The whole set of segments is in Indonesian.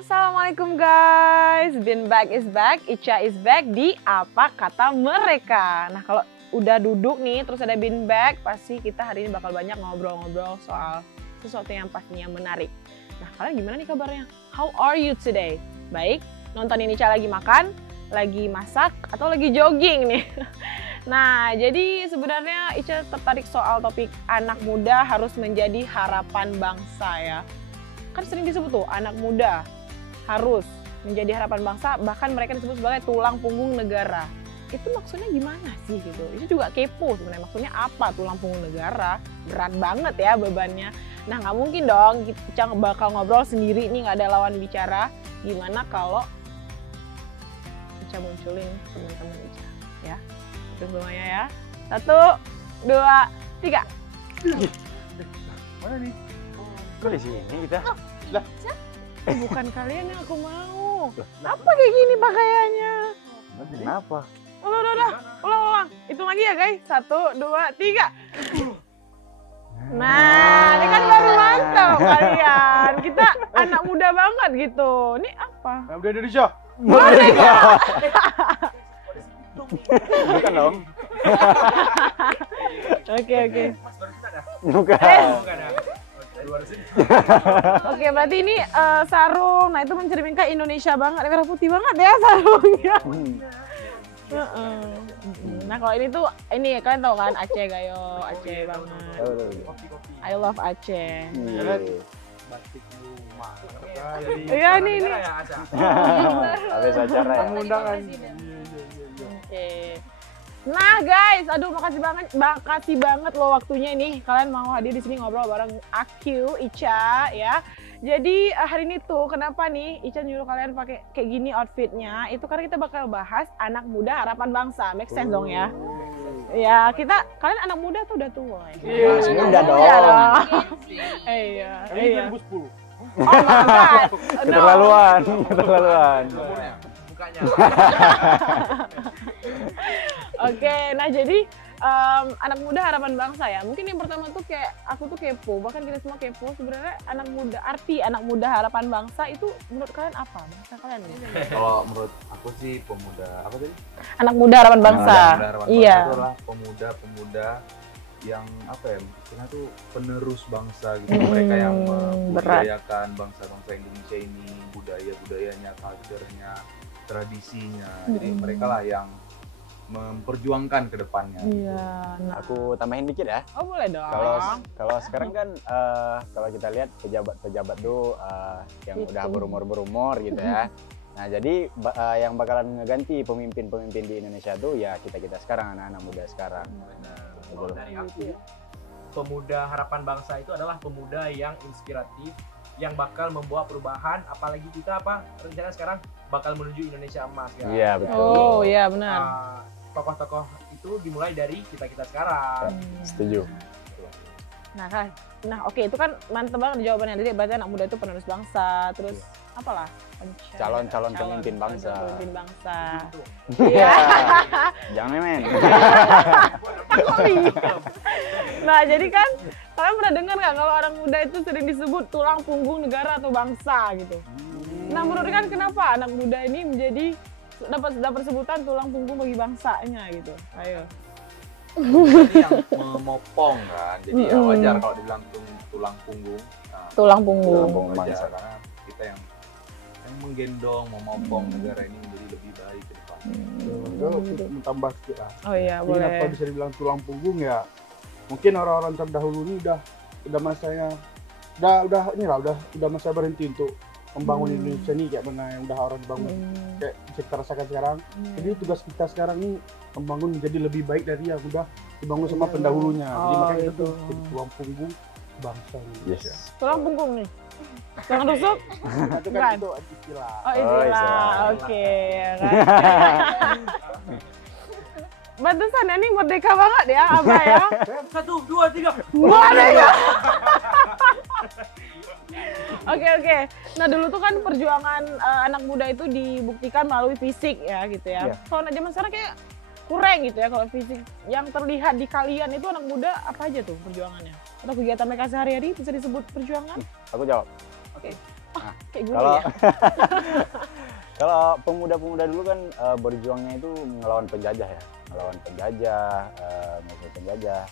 Assalamualaikum guys, Been Back is back, Ica is back di Apa Kata Mereka. Nah kalau udah duduk nih terus ada Been Back, pasti kita hari ini bakal banyak ngobrol-ngobrol soal sesuatu yang pastinya menarik. Nah kalian gimana nih kabarnya? How are you today? Baik, nontonin Ica lagi makan, lagi masak, atau lagi jogging nih? Nah jadi sebenarnya Ica tertarik soal topik anak muda harus menjadi harapan bangsa ya. Kan sering disebut tuh anak muda harus menjadi harapan bangsa, bahkan mereka disebut sebagai tulang punggung negara. Itu maksudnya gimana sih gitu? Itu juga kepo sebenarnya, maksudnya apa tulang punggung negara? Berat banget ya bebannya. Nah nggak mungkin dong kita bakal ngobrol sendiri nih, nggak ada lawan bicara. Gimana kalau Ica munculin teman-teman Ica ya? Itu semuanya ya. 1, 2, 3. Mana nih? Kok di sini kita? Lah, Bukan kalian yang aku mau. Apa kayak gini pakaiannya? Kenapa? Ulang. Hitung lagi ya guys. 1, 2, 3. Nah, ini kan baru mantap kalian. Kita anak muda banget gitu. Ini apa? Anak muda Indonesia. Merdeka. Bukan dong. Oke. Bukan. Oke, berarti ini sarung. Nah, itu mencerminkan Indonesia banget. Merah putih banget ya sarungnya. Nah, kalau ini tuh ini kalian tahu kan Aceh Gayo, Aceh banget. I love Aceh. Batik rumah. Iya nih. Habis acara ya. Undangan. Oke. Nah guys, aduh makasih banget loh waktunya ini kalian mau hadir di sini ngobrol bareng aku Ica ya. Jadi hari ini tuh kenapa nih Ica nyuruh kalian pakai kayak gini outfitnya? Itu karena kita bakal bahas anak muda harapan bangsa. Make sense dong ya? Ya kalian anak muda tuh udah tua ya? Iya, udah dong. Iya. Ini 2010. Oh my god. Keterlaluan. Oke, nah jadi anak muda harapan bangsa ya. Mungkin yang pertama tuh kayak aku tuh kepo, bahkan kita semua kepo. Sebenarnya arti anak muda harapan bangsa itu menurut kalian apa? Menurut kalian nih? Kalau menurut aku sih pemuda apa tadi? Anak muda harapan bangsa. Pemuda harapan bangsa Iya. itu adalah pemuda yang apa ya? Mungkin tuh penerus bangsa gitu. Mereka yang membudayakan bangsa-bangsa Indonesia ini, budayanya, culture-nya, tradisinya. Jadi mereka lah yang memperjuangkan ke depannya. Iya. Nah. Aku tambahin dikit ya. Oh boleh dong. Kalau sekarang kan kalau kita lihat pejabat tuh yang udah berumur gitu ya. Nah jadi yang bakalan ngeganti pemimpin di Indonesia tuh ya kita sekarang, anak-anak muda sekarang. Kalau dari aku, pemuda harapan bangsa itu adalah pemuda yang inspiratif, yang bakal membawa perubahan, apalagi kita rencana sekarang bakal menuju Indonesia emas ya. Iya betul. Oh iya benar. Tokoh-tokoh itu dimulai dari kita sekarang. Setuju. Nah oke, itu kan mantep banget jawabannya. Jadi berarti anak muda itu penerus bangsa, terus apalah? Calon pemimpin bangsa. Pemimpin bangsa. Iya. Jangan men. Nah jadi kan kalian pernah dengar nggak kalau orang muda itu sering disebut tulang punggung negara atau bangsa gitu. Nah menurut kalian kenapa anak muda ini menjadi dapat sebutan tulang punggung bagi bangsanya gitu? Ayo. Ini yang memopong kan. Jadi ya wajar kalau dibilang tulang punggung. Nah, Tulang punggung wajar karena kita yang menggendong, memopong negara ini menjadi lebih baik ke depan. Kalau menambah sedikit lah. Oh iya Ini boleh. kenapa bisa dibilang tulang punggung ya? Mungkin orang-orang terdahulu ini udah masanya udah masa berhenti untuk membangun Indonesia ini kayak mana yang udah orang bangun kayak bisa kita rasakan sekarang. Jadi tugas kita sekarang ini membangun menjadi lebih baik dari yang udah dibangun sama pendahulunya. Jadi makanya itu jadi tulang punggung bangsa Indonesia. Yes. Tulang punggung nih. Tulang rusuk? Itu kan itu istilah. Oh istilah. istilah. Oke. Pantesan ya nih merdeka banget ya Abah ya. 1, 2, 3. Merdeka. Oke. Nah dulu tuh kan perjuangan anak muda itu dibuktikan melalui fisik ya gitu ya. Iya. Kalau anak zaman sekarang kayak kurang gitu ya kalau fisik. Yang terlihat di kalian itu anak muda apa aja tuh perjuangannya? Atau kegiatan mereka sehari-hari bisa disebut perjuangan? Aku jawab. Oke. Kayak gue Kalau ya. kalau pemuda-pemuda dulu kan berjuangnya itu melawan penjajah ya, melawan penjajah, musuh penjajah,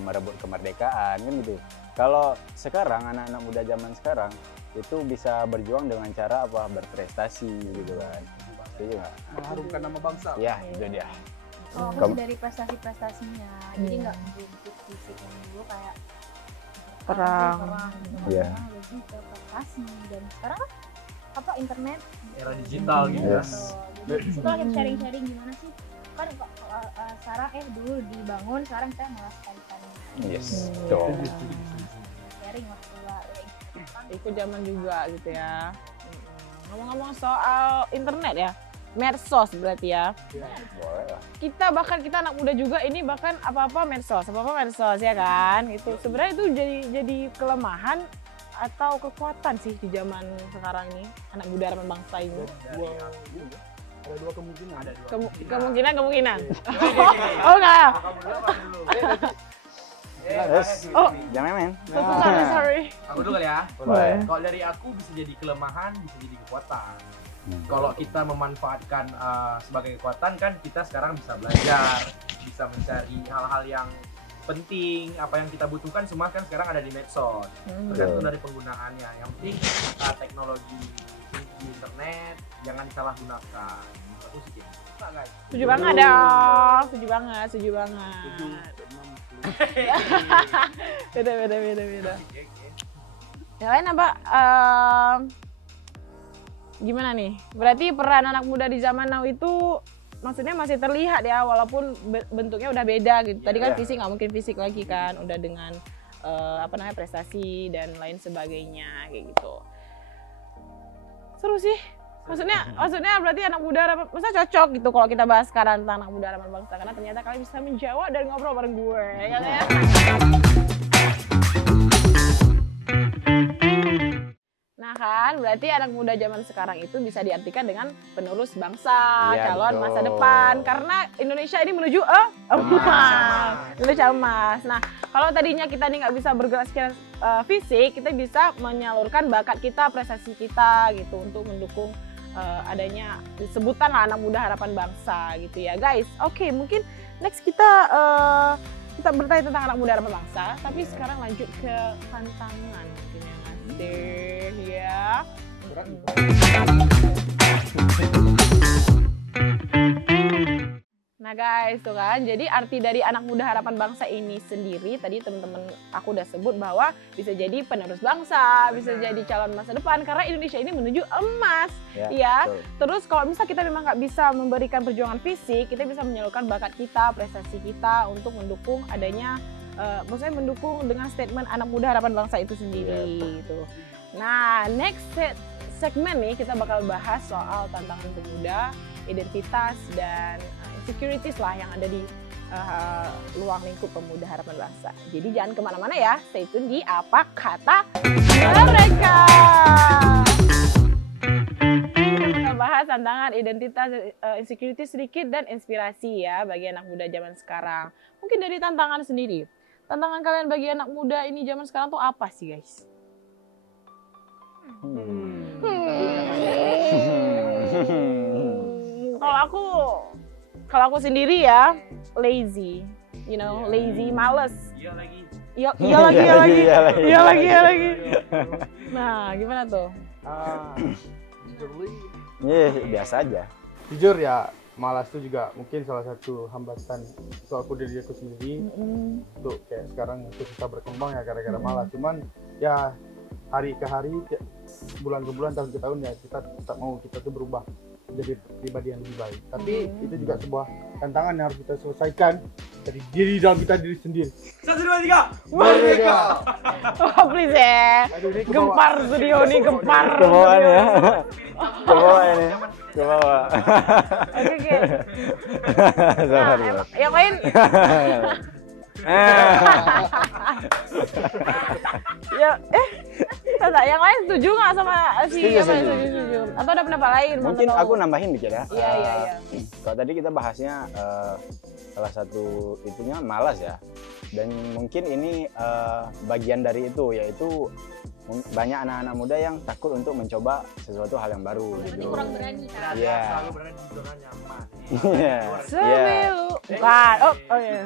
merebut kemerdekaan kan gitu. Kalau sekarang anak-anak muda zaman sekarang itu bisa berjuang dengan cara apa? Berprestasi gitu kan. Setuju nggak? Mengharumkan nama bangsa. Ya, itu dia. Oh, Kamu- masih dari prestasi-prestasinya. Jadi nggak berbentuk fisik yang dulu kayak Perang. gitu. Iya. Sekarang lebih ke prestasi dan sekarang kan apa internet Era digital gitu ya. Yes. gitu. Jadi situ lagi sharing-sharing gimana sih kan sekarang dulu dibangun sekarang saya malah sekali-kali Yes. Hmm. Tuh. sharing waktu tua Ikut zaman juga gitu ya. Ngomong-ngomong soal internet ya, medsos berarti ya. Boleh lah. Kita anak muda juga ini bahkan apa-apa medsos ya kan. Itu sebenarnya itu jadi kelemahan atau kekuatan sih di zaman sekarang ini anak muda harapan bangsa ini. Ada dua kemungkinan. Ada dua Kemungkinan. Oh enggak ya? Kamu dulu apa aku dulu? Yes. Oh. Jangan main. Sorry. Aku dulu kali ya. Boleh. Kalau dari aku bisa jadi kelemahan, bisa jadi kekuatan. Hmm. Kalau kita memanfaatkan sebagai kekuatan kan kita sekarang bisa belajar, bisa mencari hal-hal yang penting, apa yang kita butuhkan semua kan sekarang ada di medsos. Tergantung dari penggunaannya. Yang penting teknologi di internet jangan disalahgunakan. Aku sih gitu. Nah, guys. Setuju banget dong. Setuju banget. Beda. Yang lain apa? Gimana nih? Berarti peran anak muda di zaman now itu maksudnya masih terlihat ya, walaupun bentuknya udah beda gitu. Tadi kan Iya. fisik nggak mungkin fisik lagi kan, udah dengan prestasi dan lain sebagainya kayak gitu. Seru sih. Maksudnya berarti anak muda masa cocok gitu kalau kita bahas sekarang tentang anak muda harapan bangsa, karena ternyata kalian bisa menjawab dan ngobrol bareng gue kan ya. Nah kan, berarti anak muda zaman sekarang itu bisa diartikan dengan penerus bangsa, Iya, calon betul. masa depan. Karena Indonesia ini menuju emas. Indonesia emas. Nah, kalau tadinya kita nih nggak bisa bergerak secara fisik, kita bisa menyalurkan bakat kita, prestasi kita gitu untuk mendukung adanya sebutan lah anak muda harapan bangsa gitu ya guys. Oke, mungkin next kita bertanya tentang anak muda harapan bangsa, tapi sekarang lanjut ke tantangan mungkin ya deh ya. Nah guys, tuh kan, jadi arti dari anak muda harapan bangsa ini sendiri tadi teman-teman aku udah sebut bahwa bisa jadi penerus bangsa, bisa jadi calon masa depan karena Indonesia ini menuju emas, ya. Betul. Terus kalau misalnya kita memang nggak bisa memberikan perjuangan fisik, kita bisa menyalurkan bakat kita, prestasi kita untuk mendukung adanya, maksudnya mendukung dengan statement anak muda harapan bangsa itu sendiri, gitu. Nah, next segmen nih kita bakal bahas soal tantangan pemuda, identitas dan insecurities lah yang ada di ruang lingkup pemuda harapan bangsa. Jadi jangan kemana-mana ya, stay tune di Apa Kata Mereka. Kita bahas tantangan identitas, insecurities sedikit dan inspirasi ya bagi anak muda zaman sekarang. Mungkin dari tantangan sendiri. Tantangan kalian bagi anak muda ini zaman sekarang tuh apa sih guys? Kalau aku sendiri ya lazy, lazy, males. Iya lagi. Iya lagi. Nah, gimana tuh? Biasa aja. Jujur ya, malas itu juga mungkin salah satu hambatan untuk aku diri aku sendiri untuk kayak sekarang untuk bisa berkembang ya gara-gara malas. Cuman ya hari ke hari, bulan ke bulan, tahun ke tahun ya kita tetap mau kita tuh berubah menjadi pribadi yang lebih baik. Tapi itu juga sebuah tantangan yang harus kita selesaikan dari dalam kita diri sendiri. 1, 2, 3. Merdeka! Oh, please ya. Aduh, ini Gempar studio nih, gempar. Ke bawah nih ya. studio. Ke bawah ini. Ke bawah. Oke. Sabar, Nah, sabar. yang lain ya Tata, yang lain setuju nggak sama si Setuju, apa? setuju. Setuju. Atau ada pendapat lain? Mungkin Mau aku tahu? nambahin dikit ya. Iya. Kalau tadi kita bahasnya salah satu itunya malas ya. Dan mungkin ini bagian dari itu, yaitu banyak anak-anak muda yang takut untuk mencoba sesuatu hal yang baru Berarti gitu. kurang berani kan? Iya. Selalu berada di zona nyaman. Iya. Semilu. Bukan. Oh iya.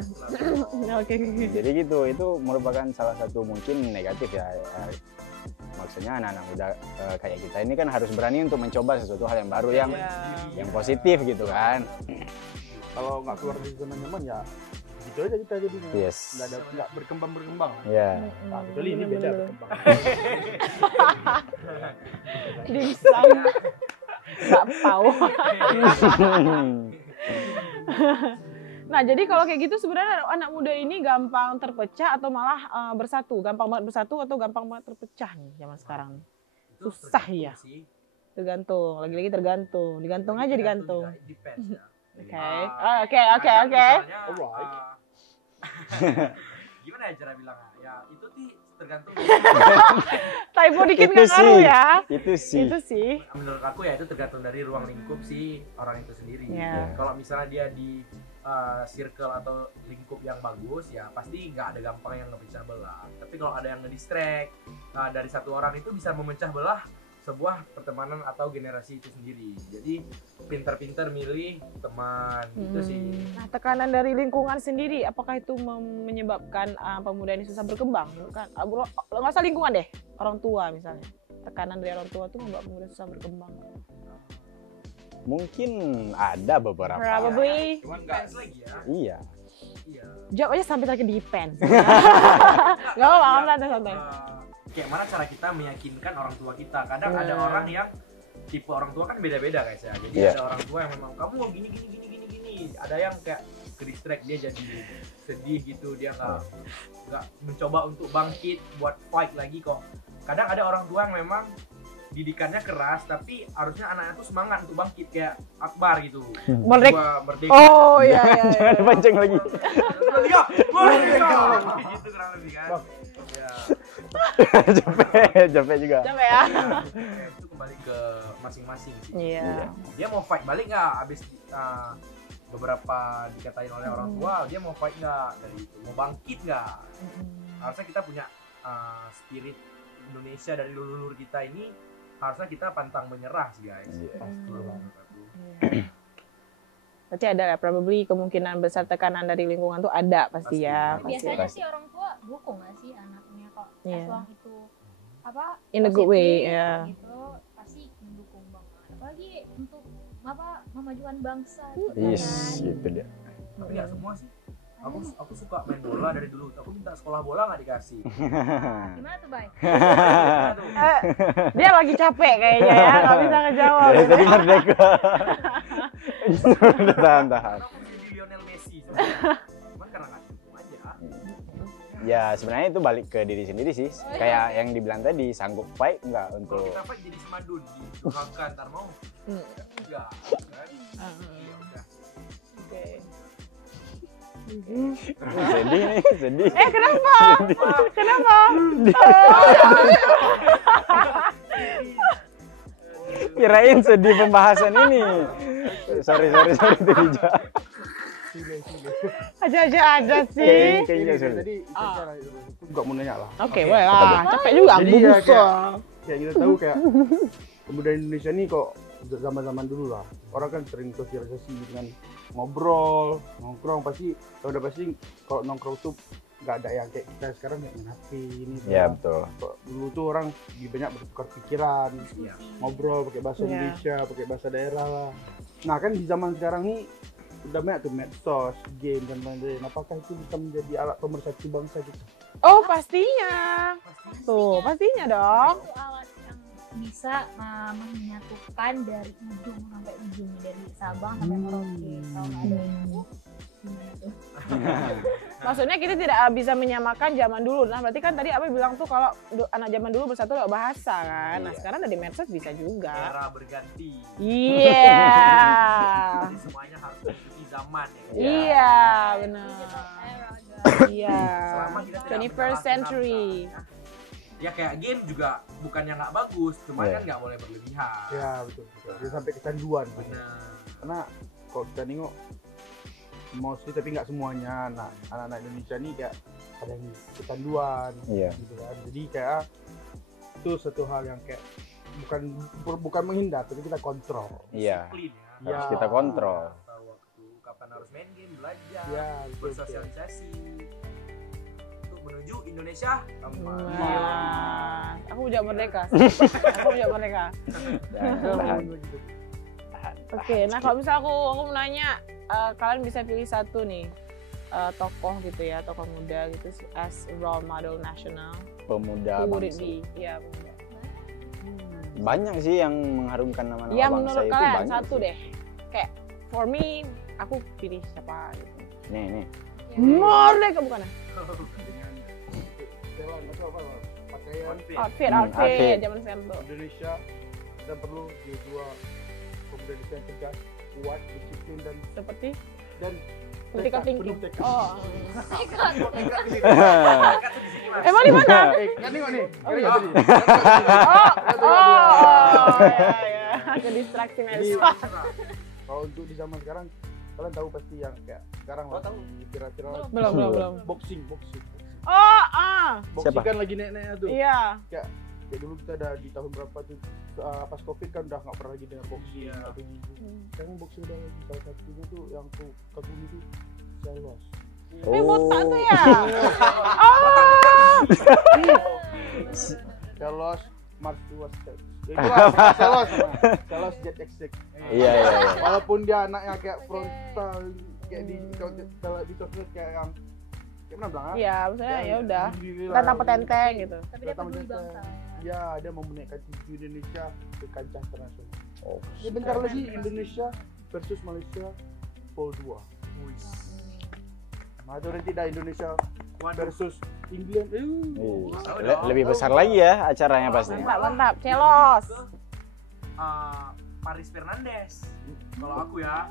Oke. Jadi gitu, itu merupakan salah satu mungkin negatif ya. Maksudnya anak-anak muda kayak kita ini kan harus berani untuk mencoba sesuatu hal yang baru yang positif gitu kan. Kalau nggak keluar dari zona nyaman ya gitu aja kita jadinya. Yes. Nggak berkembang. Iya. Nah, kecuali ini beda berkembang. Dimsum. Bakpao. Nah, jadi kalau kayak gitu sebenarnya anak muda ini gampang terpecah atau malah bersatu? Gampang banget bersatu atau gampang banget terpecah nih zaman sekarang? Susah ya. Tergantung, lagi-lagi tergantung. Digantung aja digantung. Oke. Gimana ya cara bilangnya? Ya itu sih tergantung. Typo dikit Itu nggak ngaruh sih. ya? Itu sih. Itu sih. Menurut aku ya itu tergantung dari ruang lingkup si orang itu sendiri. Iya. Kalau misalnya dia di circle atau lingkup yang bagus, ya pasti nggak ada gampang yang ngepecah belah. Tapi kalau ada yang ngedistract dari satu orang itu bisa memecah belah sebuah pertemanan atau generasi itu sendiri. Jadi pintar-pintar milih teman gitu sih. Nah, tekanan dari lingkungan sendiri, apakah itu menyebabkan pemuda ini susah berkembang? Kan, nggak usah lingkungan deh, orang tua misalnya. Tekanan dari orang tua itu membuat pemuda susah berkembang. Mungkin ada beberapa. Probably. Cuman nggak lagi ya. Iya. Iya. Jawab aja sampai terakhir depends. Gak apa-apa, santai-santai. Kayak mana cara kita meyakinkan orang tua kita. Kadang ada orang yang tipe orang tua kan beda-beda guys ya. Jadi ada orang tua yang memang kamu mau gini. Ada yang kayak ke distract, dia jadi sedih gitu, dia nggak mencoba untuk bangkit buat fight lagi kok. Kadang ada orang tua yang memang didikannya keras tapi harusnya anaknya tuh semangat untuk bangkit kayak Akbar gitu. Merdeka. Merdeka. Oh iya. Jangan dipancing lagi. Merdeka. Gitu kurang lebih kan. Ya. Capek juga. Capek ya. Itu kembali ke masing-masing sih. Iya. Dia mau fight balik nggak abis beberapa dikatain oleh orang tua, dia mau fight nggak dari itu, mau bangkit nggak. Harusnya kita punya spirit Indonesia dari leluhur kita ini, harusnya kita pantang menyerah sih guys. Berarti ada lah, probably kemungkinan besar tekanan dari lingkungan tuh ada pasti ya. Biasanya sih orang tua dukung nggak sih anaknya kok, as long itu apa? In a good way, positif, ya. Gitu, pasti mendukung banget. Apalagi untuk memajukan bangsa. Yes, itu dia. Tapi nggak semua sih. Aku suka main bola dari dulu. Aku minta sekolah bola nggak dikasih. Gimana tuh, Bay? Gimana tuh? Dia lagi capek kayaknya ya, nggak bisa ngejawab. Dari tadi merdeka. Tahan. Karena aku jadi Lionel Messi. Cuman karena nggak cukup aja. Ya sebenarnya itu balik ke diri sendiri sih. Kayak yang dibilang tadi, sanggup fight nggak Kalau untuk. kita fight jadi semadun, didoakan ntar mau. Enggak. Kan? Iya udah. Oke. Sedih. Kenapa? Kenapa? Kirain sedih pembahasan ini. Sorry itu Dija. Aja sih. Kayaknya sulit. Jadi cara itu nggak mau nanya lah. Oke, boleh lah. Capek juga, Jadi bungkus. kayak kita tahu kayak pemuda Indonesia ini kok zaman-zaman dulu lah. Orang kan sering sosialisasi dengan ngobrol, nongkrong, pasti kalau nongkrong tuh nggak ada yang kayak kita sekarang kayak menapi ini. Ya betul. Dulu tuh orang lebih banyak bertukar pikiran, ngobrol pakai bahasa Indonesia, pakai bahasa daerah lah. Nah kan di zaman sekarang nih udah banyak tuh medsos, game dan lain-lain. Apakah itu bisa menjadi alat pemersatu bangsa kita? Oh pastinya. Tuh pastinya dong. Itu alat yang bisa menyatukan dari ujung sampai ujung, dari Sabang sampai Merauke. Kalau nggak ada itu, gimana tuh? Maksudnya kita tidak bisa menyamakan zaman dulu. Nah berarti kan tadi Abah bilang tuh kalau anak zaman dulu bersatu lewat bahasa kan. Nah sekarang dari medsos bisa juga. Era berganti. Iya. Jadi semuanya harus mengikuti zaman ya. Iya benar. Digital era, guys. Iya. Selama kita tidak 21st menyalahgunakan, century. ya kayak game juga bukannya nggak bagus, cuman Iya. kan nggak boleh berlebihan. Ya betul. Dia sampai kecanduan. Benar. Karena kalau kita nengok mostly tapi nggak semuanya. Nah anak-anak Indonesia nih kayak ada yang kecanduan Iya. gitu kan. Jadi kayak itu satu hal yang kayak bukan menghindar, tapi kita kontrol. Iya. Disiplin Ya. Harus kita kontrol. Tahu waktu kapan harus main game, belajar, Ya, betul. bersosialisasi untuk menuju Indonesia emas. Wah, aku udah merdeka. Aku udah merdeka. Tahan. Oke, nah kalau misalnya aku mau nanya, kalian bisa pilih satu nih tokoh gitu ya, tokoh muda gitu as role model nasional. Pemuda Who would it bangsa. be? Ya, pemuda. Banyak sih yang mengharumkan nama-nama Ya bangsa menurut itu kalian banyak satu sih. deh. Kayak for me, aku pilih siapa gitu. Nih. Merdeka bukan? Dengan jalan atau apa? Pakaian Outfit outfit. zaman sekarang tuh. Indonesia kita perlu jiwa pemuda Indonesia yang tegas, kuat, disiplin Seperti dan ketika tekad, thinking. penuh tekad. Oh. Mereka tuh di sini, Mas. Emang di mana? Kan nengok nih. Oh, Kan iya. tadi. Ya. Ke distraksi Jadi, Melisa. kalau untuk di zaman sekarang kalian tahu pasti yang kayak sekarang lah di viral-viral Belum. boxing. Oh, Boxing Siapa? kan lagi naik-naiknya tuh. iya. Kayak dulu kita ada di tahun berapa tuh pas covid kan udah nggak pernah lagi dengar boxing Iya. atau gitu. Sekarang boxing udah lagi, salah satunya tuh yang tuh kagumi tuh Celos. Ini botak tuh ya. Celos Mars Tuas Celos Jet X6. Iya. Walaupun dia anaknya kayak frontal kayak kalau di sosmed kayak yang kayak mana bilang? Iya, maksudnya ya udah. Alhamdulillah. Tentang petenteng gitu. Tapi dia peduli bangsa. Ya, dia mau menaikkan tinju Indonesia ke kancah internasional. Oh, Ya bentar lagi Indonesia versus Malaysia Pol 2. Nah, itu nanti dah Indonesia versus England. Lebih besar lagi ya acaranya pasti. Mantap. Celos. Paris Fernandes. Kalau aku ya,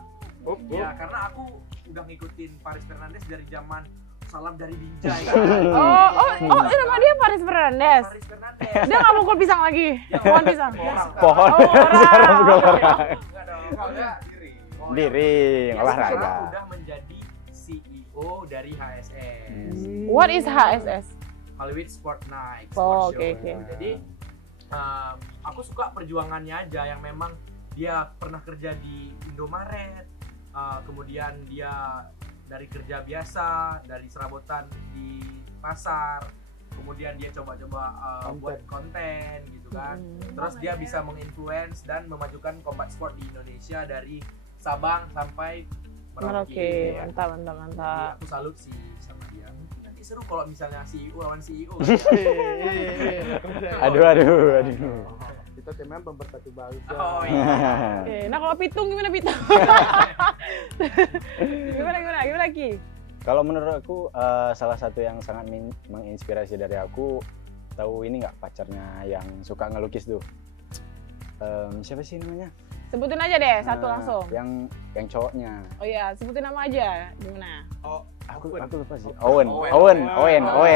ya karena aku udah ngikutin Paris Fernandes dari zaman Salam dari Binjai. Oh, nama dia Paris Fernandes. Paris Fernandes. Dia nggak mukul pisang lagi. Pohon pisang. Pohon. Oh, orang. Enggak dong. Kalau Diri dia olahraga. sekarang udah menjadi CEO dari HSS. What is HSS? Hollywood Sport Night. Oh, Sport oke, Show. oke. Jadi aku suka perjuangannya aja yang memang dia pernah kerja di Indomaret, kemudian dia dari kerja biasa, dari serabutan di pasar, kemudian dia coba-coba buat konten gitu kan. Terus dia bisa menginfluence dan memajukan combat sport di Indonesia dari Sabang sampai Merauke. Merauke. Mantap. Jadi aku salut sih sama dia. Nanti seru kalau misalnya CEO lawan CEO. Aduh. Kita temanya pemersatu bangsa. Oh iya. Oke, nah kalau pitung gimana pitung? Gimana Ki? Kalau menurut aku salah satu yang sangat menginspirasi dari aku, tahu ini nggak pacarnya yang suka ngelukis tuh? Siapa sih namanya? Sebutin aja deh satu langsung. Yang cowoknya. Oh iya, sebutin nama aja. Gimana? Aku lupa sih. Owen.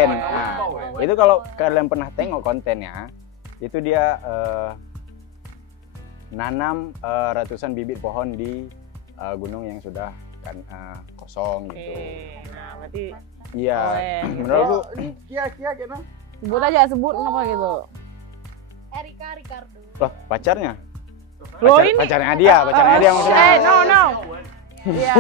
Nah, itu kalau kalian pernah tengok kontennya, itu dia nanam ratusan bibit pohon di gunung yang sudah kan kosong gitu. Oke, nah berarti Iya. Owen. Menurut aku Ini Kia kena. sebut kenapa gitu. Erika Ricardo. loh pacarnya. Loh, ini- Pacarnya dia maksudnya. no. Iya.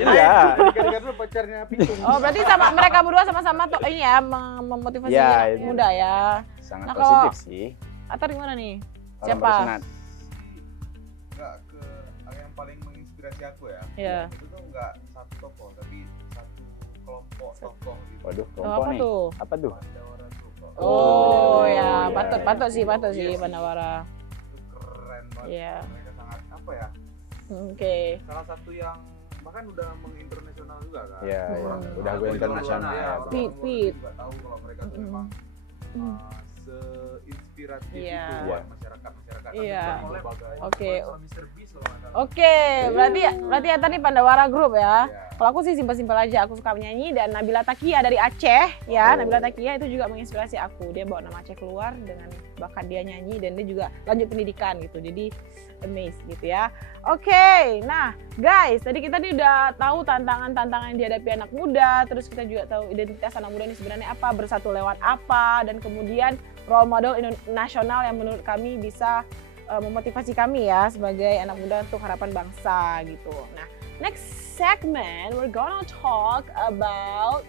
Iya. Karena pacarnya Pitung. Oh, berarti sama mereka berdua sama-sama tuh ini ya memotivasi Ya, itu. muda ya. Sangat Nah, kalau- positif sih. Atar gimana nih? Orang Siapa? bersenat. Enggak ke yang paling menginspirasi aku ya. Iya. Itu tuh enggak satu tokoh tapi satu kelompok tokoh gitu. Waduh, Oh, kelompok apa nih. tuh? Apa tuh? Pandawara tuh kok. Oh, iya. ya, patut sih Iya sih. Pandawara. Itu keren banget. Iya. Mereka sangat apa ya? Oke. Salah satu yang bahkan udah menginternasional juga kan. Iya, iya. Udah gue internasional. Ya, Pit. juga tahu kalau mereka tuh memang seinspiratif Iya. itu buat masyarakat Iya. berbagai. Oke. Sama Mr. Beast kalau nggak salah. Oke, berarti Atar nih Pandawara Group ya. Iya. Kalau aku sih simpel-simpel aja, aku suka menyanyi dan Nabila Takia dari Aceh ya. Nabila Takia itu juga menginspirasi aku. Dia bawa nama Aceh keluar dengan bakat dia nyanyi dan dia juga lanjut pendidikan gitu. Jadi amazed gitu ya. Oke, nah guys, tadi kita nih udah tahu tantangan-tantangan yang dihadapi anak muda, terus kita juga tahu identitas anak muda ini sebenarnya apa, bersatu lewat apa, dan kemudian role model nasional yang menurut kami bisa memotivasi kami ya sebagai anak muda untuk harapan bangsa gitu. Nah, next segment we're gonna talk about,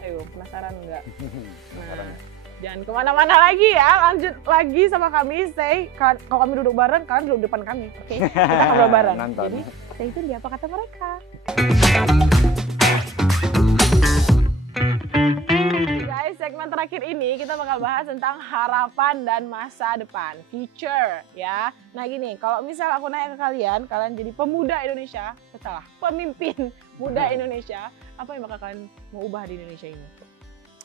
ayo penasaran nggak? Nah, jangan kemana-mana lagi ya, lanjut lagi sama kami. Stay, kalau kami duduk bareng, kalian duduk depan kami, oke? Kita ngobrol bareng. Nonton. Jadi stay tune di Apa Kata Mereka. Guys, segmen terakhir ini kita bakal bahas tentang harapan dan masa depan, future ya. Nah gini, kalau misal aku nanya ke kalian, kalian jadi pemuda Indonesia, salah, pemimpin muda Indonesia, apa yang bakal kalian mau ubah di Indonesia ini?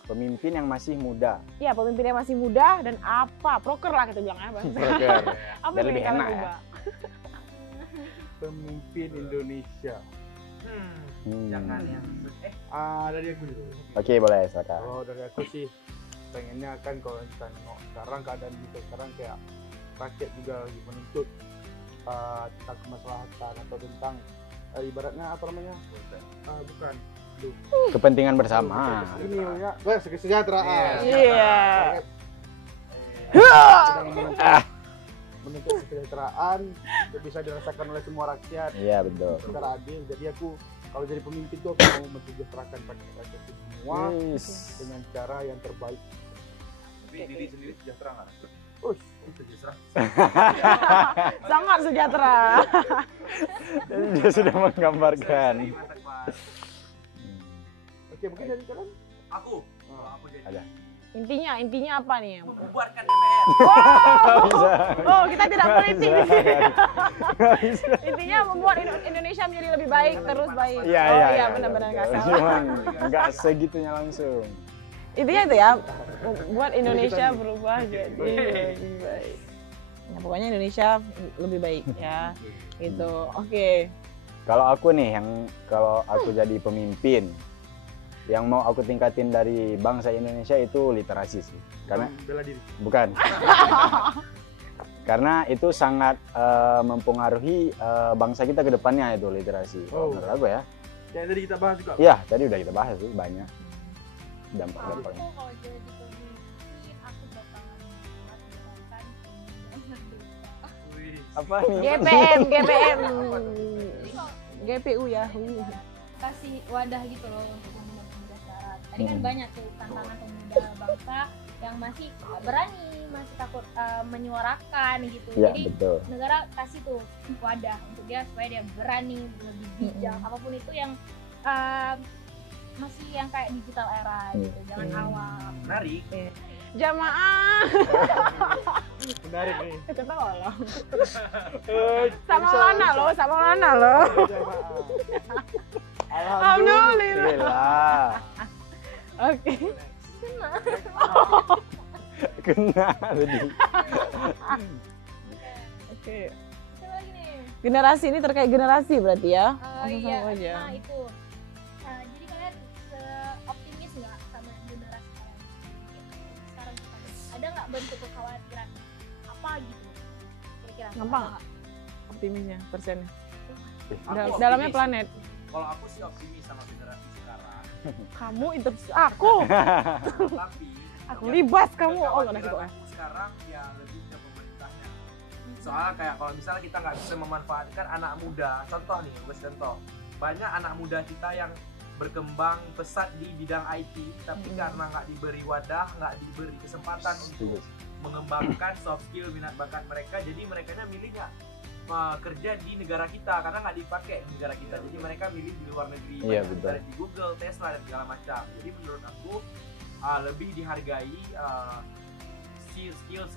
Pemimpin yang masih muda. Ya, pemimpin yang masih muda dan apa? Proker lah kita bilangnya, Bang. Proker. Apa Biar yang lebih kalian enak ya. ubah? Pemimpin Indonesia. Jangan yang Dari aku dulu. Oke, boleh silakan. Kalau dari aku sih pengennya kan kalau kita nengok sekarang keadaan kita sekarang kayak rakyat juga lagi menuntut tentang kemaslahatan atau tentang ibaratnya apa namanya? Bukan. Kepentingan bersama. Ini ya, kesejahteraan. Iya. Menuntut kesejahteraan bisa dirasakan oleh semua rakyat Iya, betul. secara adil. Jadi aku kalau jadi pemimpin tuh aku mau mensejahterakan rakyat itu semua dengan cara yang terbaik. Tapi diri sendiri sejahtera nggak? sejahtera. Sangat sejahtera. Dia sudah menggambarkan. Oke, mungkin dari kalian? Aku, kalau aku jadi Ada. Intinya apa nih? membubarkan DPR. Bisa. Oh, kita tidak politik di sini. Intinya membuat Indonesia menjadi lebih baik, terus baik. Iya, Oh iya. iya, benar-benar nggak salah. Cuman nggak segitunya langsung. Intinya itu ya, buat Indonesia berubah jadi lebih baik. Nah, pokoknya Indonesia lebih baik ya, gitu. Oke. Kalau aku nih, kalau aku jadi pemimpin, yang mau aku tingkatin dari bangsa Indonesia itu literasi sih. Karena Bela diri. bukan. Karena itu sangat mempengaruhi bangsa kita ke depannya itu literasi. Oh. Menurut aku ya. Yang tadi kita bahas juga. Iya, tadi udah kita bahas sih banyak dampak-dampaknya. Aku kalau jadi pemimpin aku bakalan membuat gerakan Apa nih? GPM. Jadi kalau GPU ya. kasih wadah gitu loh untuk pemuda-pemuda sekarang. Tadi kan banyak tuh tantangan pemuda bangsa yang masih berani, masih takut menyuarakan gitu. Iya, Jadi betul. negara kasih tuh wadah untuk dia supaya dia berani, lebih bijak, apapun itu yang masih yang kayak digital era gitu, jangan awam. Menarik. Jamaah. Menarik nih. Ketawa loh. Sama Lana loh. Alhamdulillah. Alhamdulillah. Oke. Kena tadi. Oke. Itu lagi nih. Generasi ini terkait generasi berarti ya? Iya, Sama-sama aja. nah itu. Jadi kalian optimis nggak sama generasi kalian? Sekarang ada nggak bentuk kekhawatiran apa gitu? Kira-kira. Gampang ada nggak? Optimisnya, persennya. Aku Dalamnya optimis. planet. Kalau aku sih optimis sama generasi sekarang. Kamu interview aku. Tapi Aku libas kamu. Oh, nggak nasi kekhawatiran aku sekarang ya lebih ke pemerintahnya. Soalnya kayak kalau misalnya kita nggak bisa memanfaatkan anak muda, contoh nih, gue contoh, banyak anak muda kita yang berkembang pesat di bidang IT, tapi karena nggak diberi wadah, nggak diberi kesempatan untuk mengembangkan soft skill minat bakat mereka, jadi mereka milih nggak kerja di negara kita karena nggak dipakai di negara kita, jadi mereka milih di luar negeri, Iya, banyak betul. di Google, Tesla dan segala macam. Jadi menurut aku lebih dihargai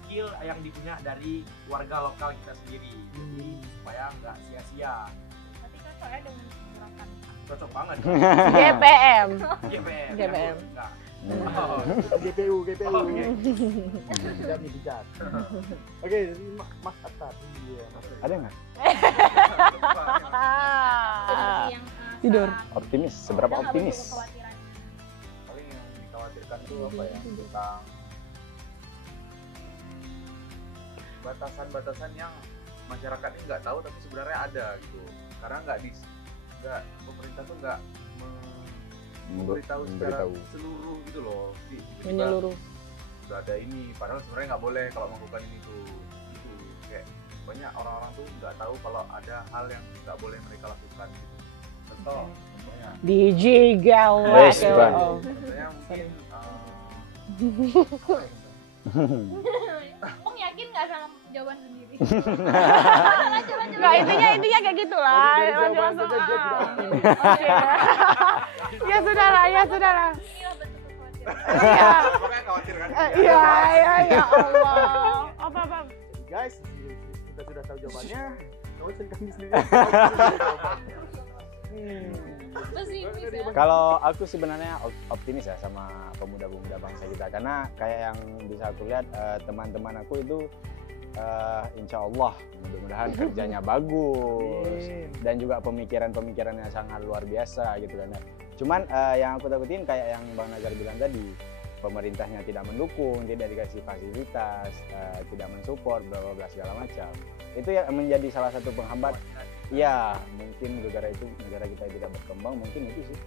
skill yang dipunya dari warga lokal kita sendiri, jadi supaya nggak sia-sia. Tapi cocok ya dengan gerakan. Cocok banget. GPM. GPM. GPM. Enggak. Oh. GPU. Oke. Bijak nih, bijak. Oke, ini Mas Atar. Iya, Mas Atar. Ada nggak? Generasi yang Tidur. sekarang. Optimis, seberapa Ada nggak optimis? bentuk kekhawatiran? Paling yang dikhawatirkan tuh apa ya, tentang batasan-batasan yang masyarakat ini nggak tahu tapi sebenarnya ada gitu, karena pemerintah tuh nggak memberitahu secara Memberitahu. seluruh gitu loh. Tiba-tiba Menyeluruh. udah ada ini, padahal sebenarnya nggak boleh kalau melakukan ini tuh. Itu kayak banyak orang-orang tuh nggak tahu kalau ada hal yang nggak boleh mereka lakukan. Contohnya DJ Galak. Wes, Bang. contohnya mungkin Kamu yakin nggak sama jawaban sendiri? Nggak, intinya kayak gitulah. Lanjut langsung. Oke. Ya sudah lah. Inilah bentuk kekhawatiran. Iya. pokoknya khawatir kan. Iya, ya Allah. Apa? Jadi guys, kita sudah tahu jawabannya. Kau kami sendiri. Pesimis ya. Kalau aku sebenarnya optimis ya sama pemuda-pemuda bangsa kita, karena kayak yang bisa aku lihat teman-teman aku itu insya Allah mudah-mudahan kerjanya bagus dan juga pemikirannya sangat luar biasa gitu kan. Cuman yang aku takutin kayak yang Bang Nazar bilang tadi, pemerintahnya tidak mendukung, tidak dikasih fasilitas, tidak mensupport, bla bla bla segala macam. Itu yang menjadi salah satu penghambat. Ya, mungkin negara kita tidak berkembang, mungkin itu sih.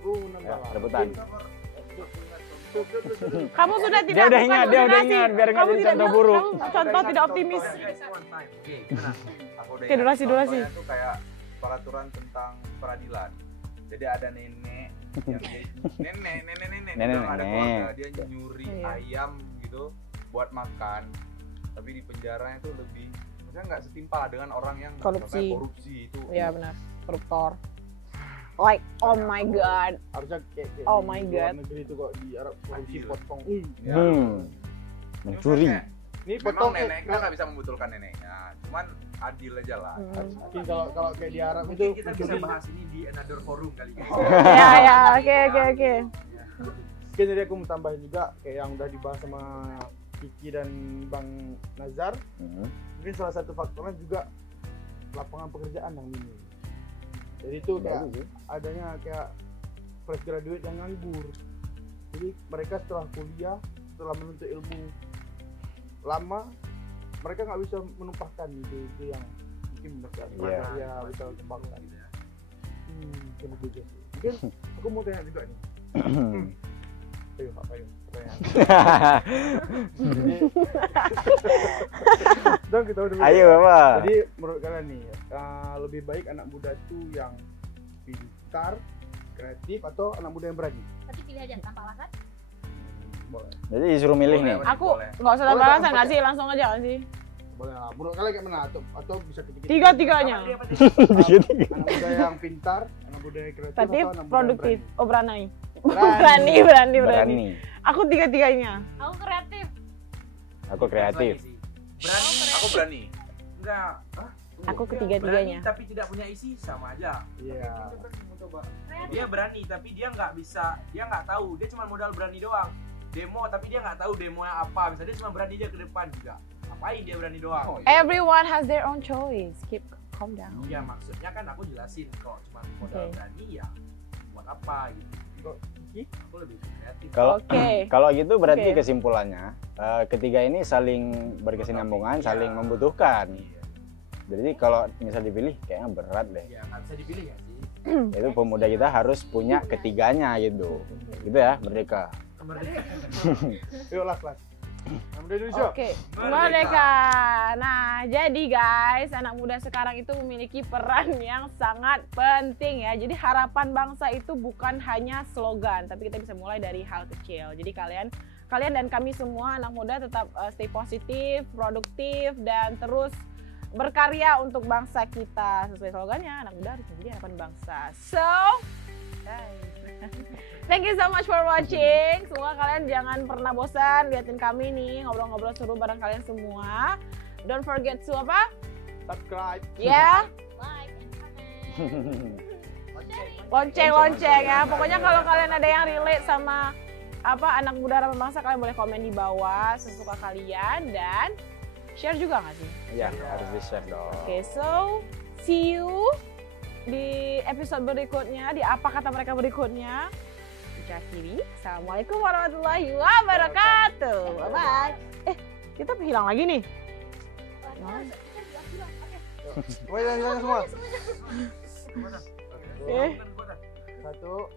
Aku Ya, nambah. rebutan. Kamu sudah tidak Dia udah bukan ingat, donasi. biar nggak Kamu jadi tidak contoh buruk. kamu contoh tidak optimis. Guys, one time. Oke, gimana? Aku udah Oke, ingat, durasi. contohnya tuh kayak peraturan tentang peradilan. Jadi ada nenek yang nenek yang ada keluarga dia nyuri Iya. ayam gitu buat makan, tapi di penjaranya tuh lebih, maksudnya nggak setimpal dengan orang yang Korupsi. contohnya korupsi itu. Iya benar, koruptor. Like, oh my god. Harusnya kayak Oh di my luar God. negeri itu kok di Arab korupsi Adil. potong. Ya. Mencuri. Maksudnya Ini memang potong nenek kita nggak bisa membetulkan neneknya, cuman adil aja lah. Mungkin kalau kayak di Arab itu Mungkin kita bisa mencuri. bahas ini di another forum kali ini. Ya, oke. Mungkin jadi aku mau tambahin juga kayak yang udah dibahas sama Kiki dan Bang Nazar. Mungkin salah satu faktornya juga lapangan pekerjaan yang minim. Jadi itu kayak adanya kayak fresh graduate yang nganggur. Jadi mereka setelah kuliah, setelah menuntut ilmu lama, mereka nggak bisa menumpahkan itu yang mungkin mereka Iya. ya bisa kembangkan. Mungkin itu juga sih. Mungkin aku mau tanya juga nih. Ayo, Pak Payung. Jadi, dong kita udah Ayo Bapak. Jadi menurut kalian nih, lebih baik anak muda itu yang pintar, kreatif, atau anak muda yang berani? Tapi pilih aja tanpa alasan. Boleh. Jadi disuruh milih nih. Aku Boleh. nggak usah Boleh, balasan Bang. nggak sih, langsung aja nggak sih? Boleh lah. Menurut kalian kayak mana? Atau bisa ketiga-tiga? Tiga-tiganya. Anak muda yang pintar, anak muda yang kreatif, Kreatif, atau anak muda produktif. yang Oh berani. berani? Berani. Aku tiga-tiganya. Aku kreatif. Aku kreatif. Berani. Aku berani. Enggak. Hah? Aku Berani ketiga-tiganya. tapi tidak punya isi sama aja. Iya. Dia berani tapi dia nggak bisa, dia nggak tahu, dia cuma modal berani doang. Demo tapi dia nggak tahu demonya apa, misalnya dia cuma berani dia ke depan juga. Ngapain dia berani doang? Oh, iya. Everyone has their own choice. Keep calm down. Ya maksudnya kan aku jelasin kalau cuma modal Oke. berani ya buat apa gitu. Aku lebih kreatif. Kalau Oke. kalau gitu berarti Oke. kesimpulannya ketiga ini saling berkesinambungan, saling membutuhkan. Iya. Jadi kalau misal dipilih kayaknya berat deh. Ya nggak bisa dipilih ya sih. Itu pemuda kita harus punya ketiganya gitu. Gitu ya, Merdeka. Yuk las. Anak muda Indonesia. Oke, merdeka. Nah, jadi guys, anak muda sekarang itu memiliki peran yang sangat penting ya. Jadi harapan bangsa itu bukan hanya slogan, tapi kita bisa mulai dari hal kecil. Jadi kalian dan kami semua anak muda tetap stay positif, produktif, dan terus berkarya untuk bangsa kita. Sesuai slogannya, anak muda harus menjadi harapan bangsa. So, guys. Thank you so much for watching. Semoga kalian jangan pernah bosan liatin kami nih ngobrol-ngobrol seru bareng kalian semua. Don't forget to apa? Subscribe. Ya, Like and comment. lonceng ya. Pokoknya kalau kalian ada yang relate sama apa anak muda harapan bangsa, kalian boleh komen di bawah sesuka kalian dan share juga nggak sih? Ya, harus di-share dong. Oke, so see you di episode berikutnya, di apa kata mereka berikutnya. Kiri. Assalamualaikum warahmatullahi wabarakatuh. Bye bye. Kita hilang lagi nih. Woi, jangan semua. Eh. Satu.